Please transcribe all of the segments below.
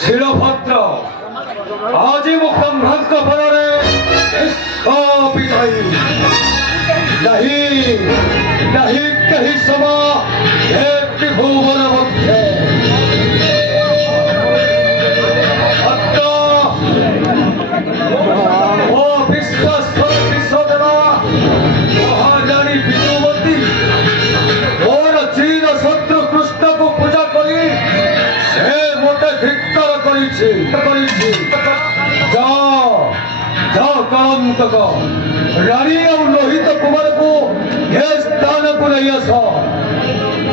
শিলভদ্র আজি মোক ব্রহ্মাঙ্ক ফলরে বিদায়ী নাহি নাহি কহি সমা হে ত্রিভুবন মধ্যে ও বিশ্বাসর বিশ্বদেবা মহারানী বিদুমতী ওর চির শত্রু কৃষ্ণকে পূজা করি সে মতে ধিক্কার করিছি যাও যাও কলন্তক রানী ଆଉ লোহিত কুমারକୁ ଏ ସ୍ଥାନକୁ ନେଇ ଆସ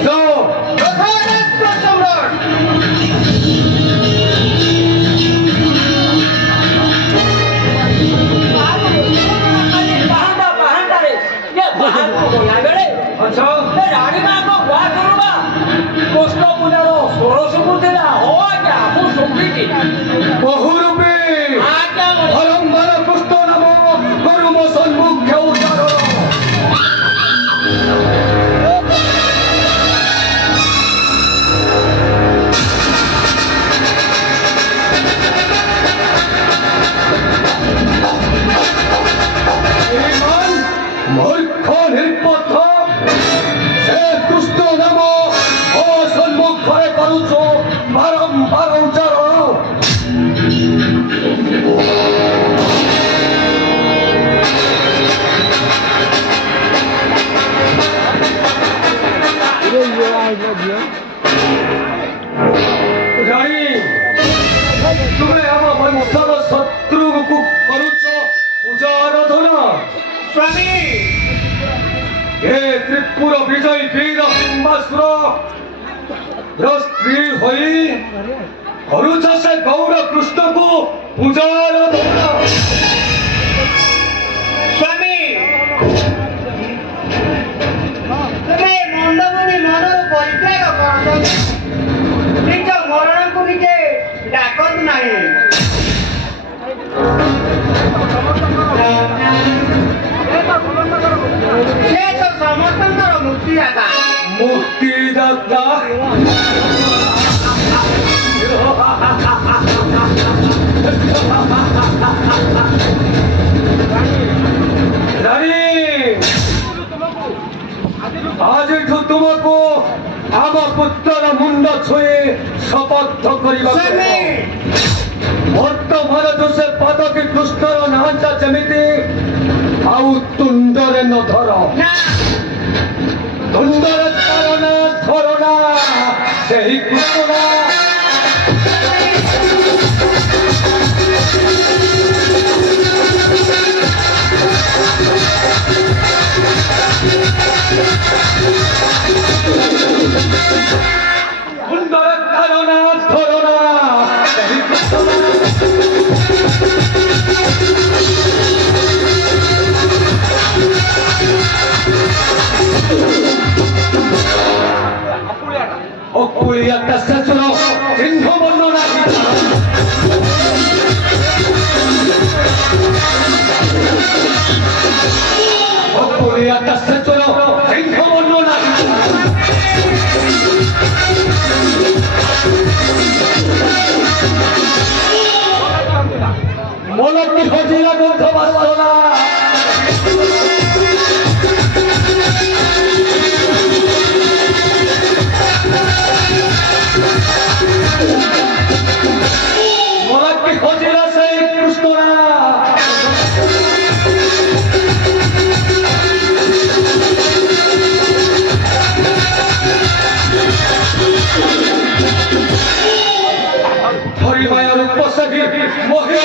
ଯାଅ সম্রাট अच्छा रानी मां को बुआ करूंगा कृष्ण पूजा रो षोड़श बुद्धेला हो आज्ञा मु सुखी बहुरूपी आज्ञा भरंबर कृष्ण नमो गुरुम सन्मुख्य उच्चारण मूर्ख निर्पथ से कृष्ण नाम ओ सम्मुखे करुछ बारंबार उच्चारण रानी तुम्हें हम वंशर शत्रु को करुछ पूजा आराधना स्वामी हे त्रिपुर विजय वीर सिंहासुर स्त्री होई करुछ से गौर कृष्ण को पूजा आराधना स्वामी तुम्हें मंदमुनि मनर परित्याग कर निज मरण को निजे डाकत नहीं ये तो समस्तंकर मुक्तिदाता मुक्तिदाता रानी आज तुमको आम पुत्र मुंड छुए शपथ करवा वर्तमान जो से पद की कृष्णर नाचा जमीती आउ तुंडरे न धर तुंडरे धरना धरना सही कृष्ण तुंडरे धरना धरना सही Krishna Okuliata sasuro jinho bonnona Okuliata sasuro jinho bonnona Moloti hojila gandha vasona मोलक्की खोजिला से कृष्णरा हरि माया रूप सखी मोहे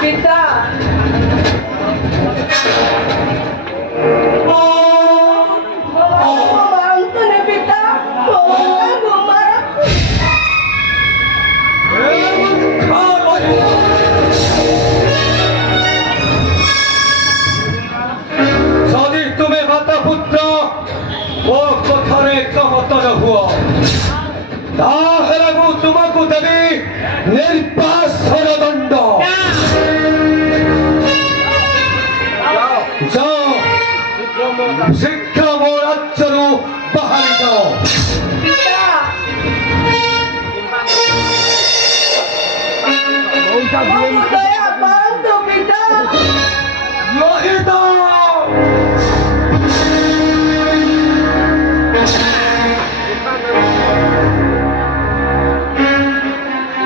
পিতা Antone पिता घुमारा ଯଦି ତୁମେ ମାତା ପୁତ୍ର ମୋ କଥାରେ ଏକମତ ନ ହୁଅ ତାହେଲେ ମୁଁ ତୁମକୁ ଦେବି ନିର୍ବାସନ ଦଣ୍ଡ ଯାଅ ଶୀଘ୍ର ମୋ ରାଜ୍ୟରୁ ବାହାରି ଯାଅ पिता ଦୟା ପାଆନ୍ତୁ ପିତା ଲୋହିତ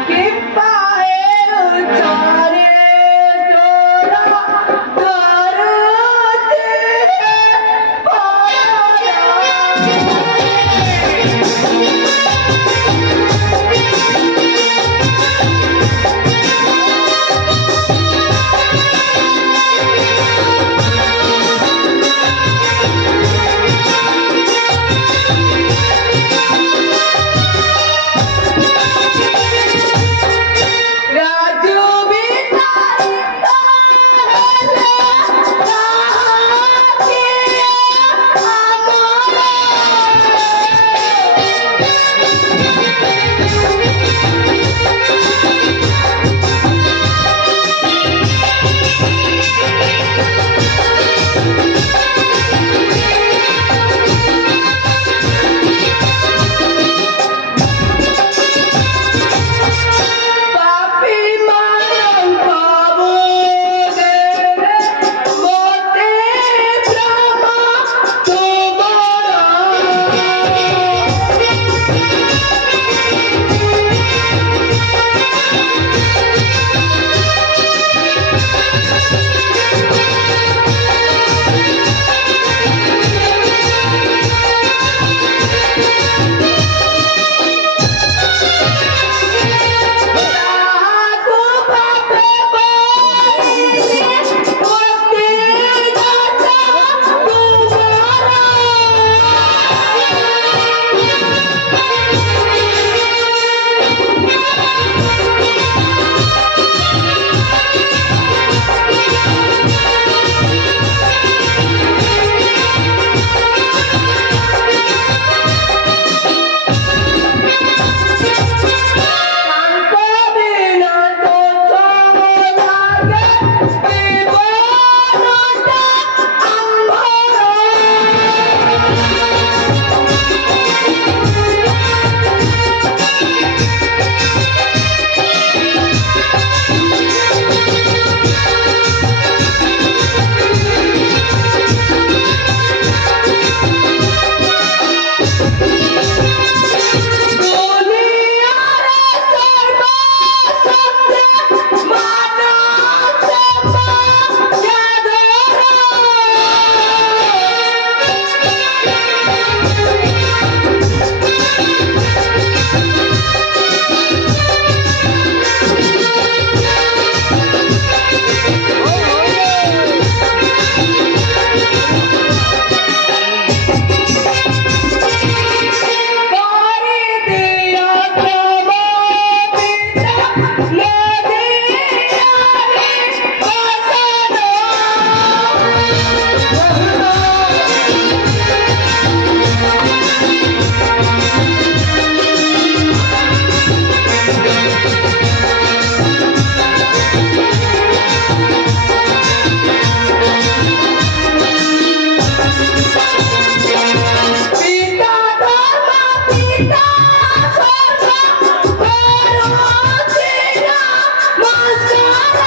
कृपा उचारे तोरा धरती राजू बिहारी पापी मानव पावो देवे मोते ब्रह्मा तुम्हारा को बापे बोले मोते जाता तुम्हारा हमको बिना तो लागे दीवाना अंधारा दुनिया रे सर्व सत्य मानव से कारी दिया प्रभु पिता ले दिया रे बसनो पिता धर्म पिता स्वर्ग करो तेरा नमस्कार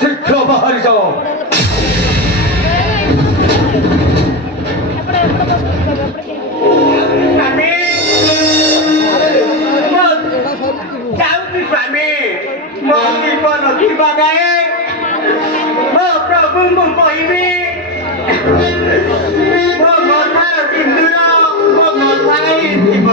ଶୀଘ୍ର ବାହାରି ଯାଅ। ଯାଉଛି ସ୍ୱାମୀ ମୋ ଜୀବନ ଯିବାଗାଏ ମୋ ପ୍ରଭୁଙ୍କୁ କହିବି ମୋ କଥାର ସିନ୍ଦୁର ମୋ କଥାରେ ଥିବ।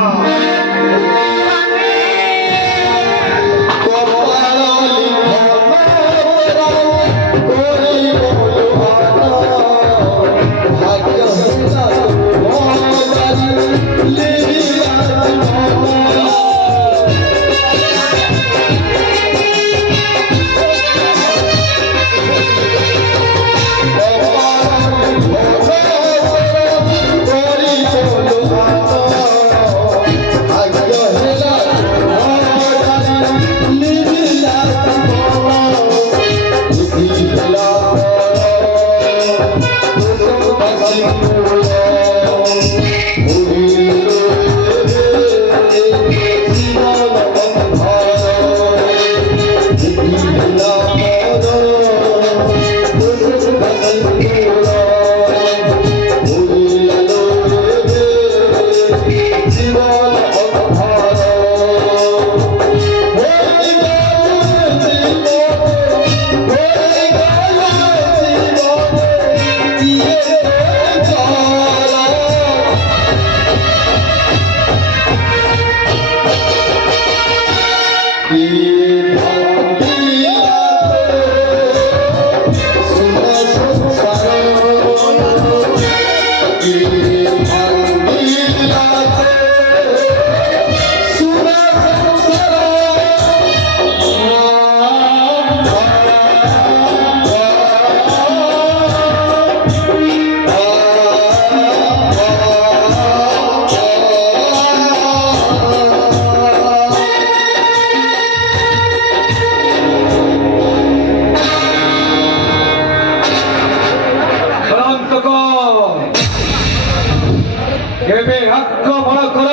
ଏବେ ଆକ୍ରମଣ କର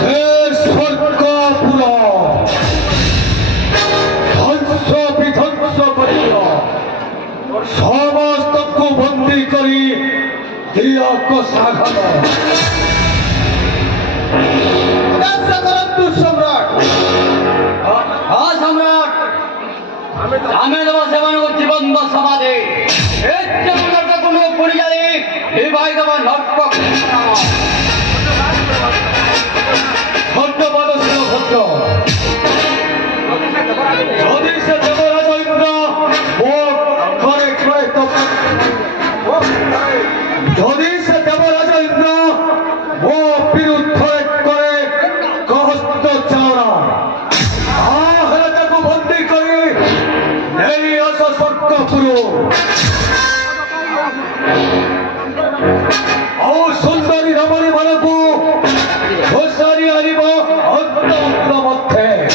ସେ ସ୍ୱର୍ଗପୁର ଧ୍ୱଂସ ବିଧ୍ୱଂସ କରିଦିଅ ସମସ୍ତଙ୍କୁ ବନ୍ଦୀ କରି ଦିଅ କଷାଘାତ। କରନ୍ତୁ ସମ୍ରାଟ। ହଁ ସମ୍ରାଟ ଆମେ ଦେବ ସେମାନଙ୍କୁ ଜୀବନ୍ତ ସମାଧି ପୋଡ଼ି ଯାଇ ଭାଇ ଦେବ ନର୍କ ଘୋଷାରି ରମଣୀ ମାନଙ୍କୁ ଘୋଷାରି ଆଣିବ ଅନ୍ତର ମଧ୍ୟରେ